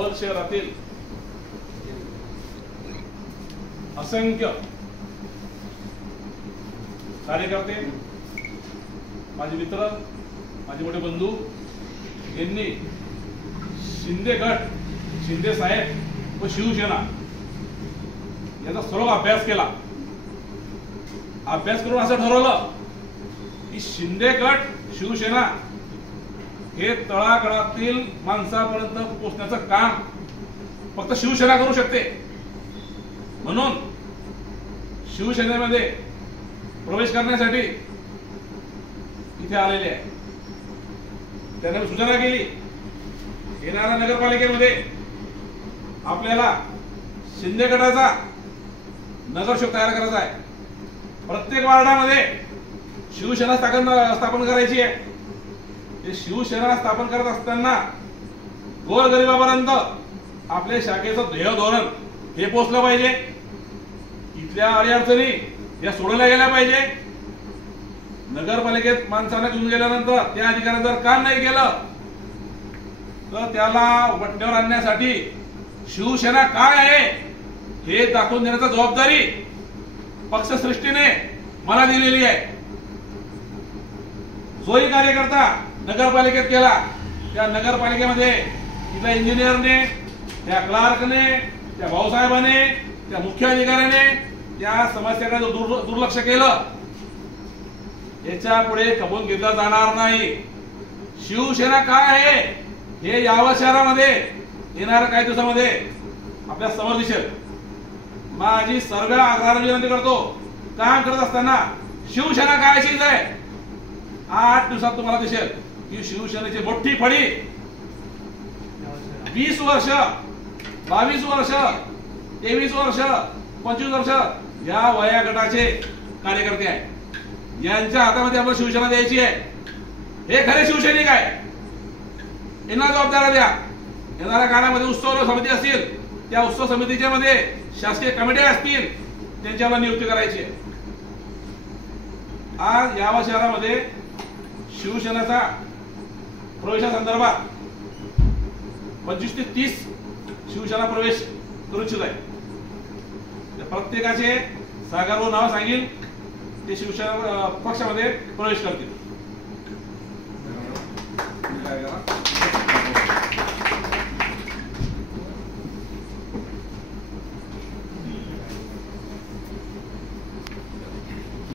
दाभोळ शहरातील असंख्य कार्यकर्ते, माझे मित्र, माझे मोठे बंधू यांनी शिंदे गट, शिंदे साहेब व शिवसेना याचा सर्व अभ्यास केला. अभ्यास करून असं ठरवलं की शिंदे गट, शिवसेना हे तळागाळातील माणसापर्यंत पोहोचण्याचं काम फक्त शिवसेना करू शकते. म्हणून शिवसेनेमध्ये प्रवेश करण्यासाठी इथे आलेले आहे. त्यांनी सूचना केली, येणाऱ्या नगरपालिकेमध्ये आपल्याला शिंदे गटाचा नगरसेवक तयार करायचा आहे. प्रत्येक वार्डामध्ये शिवसेना स्थापन करायची आहे. हे शिवसेना स्थापन करत असताना गोरगरिबापर्यंत आपल्या शाखेचं ध्येय धोरण हे पोहोचलं पाहिजे. इथल्या अडीअडचणी या सोडवल्या गेल्या पाहिजे. नगरपालिकेत माणसांना घेऊन गेल्यानंतर त्या अधिकाऱ्याने जर काम नाही केलं तर त्याला वट्ट्यावर आणण्यासाठी शिवसेना काय आहे हे दाखवून देण्याची जबाबदारी पक्षश्रेष्ठीने मला दिलेली आहे. जोही कार्यकर्ता नगरपालिकेत गेला, त्या नगरपालिकेमध्ये तिथल्या इंजिनियरने, त्या क्लार्कने, त्या भाऊसाहेबाने, त्या मुख्य अधिकाऱ्याने त्या समस्याकडे दुर्लक्ष केलं, याच्या पुढे खपवून घेतला जाणार नाही. शिवसेना काय आहे हे यावत शहरामध्ये येणाऱ्या काही दिवसामध्ये आपल्या समोर दिसेल. माझी सर्व आग्रहाने विनंती करतो, काम करत असताना शिवसेना काय चीज आहे 8 दिवसात तुम्हाला दिसेल की शिवसेनेची मोठी फळी 20 वर्ष, 22 वर्ष, 23 वर्ष, 25 वर्ष या वया गटाचे कार्यकर्ते आहेत. यांच्या हातामध्ये आपण शिवसेना द्यायची आहे. हे खरे शिवसैनिक आहे. यांना जबाबदारी द्या. येणाऱ्या काळामध्ये उत्सव समिती असतील, त्या उत्सव समितीच्या मध्ये शासकीय कमिटी असतील, त्यांच्यावर नियुक्ती करायची आहे. आज यावत शहरामध्ये शिवसेनेचा प्रवेशासंदर्भात 25 ते 30 शिवसेना प्रवेश करू इच्छित आहे. प्रत्येकाचे सहकार नाव सांगेल, ते शिवसेना पक्षामध्ये प्रवेश करतील.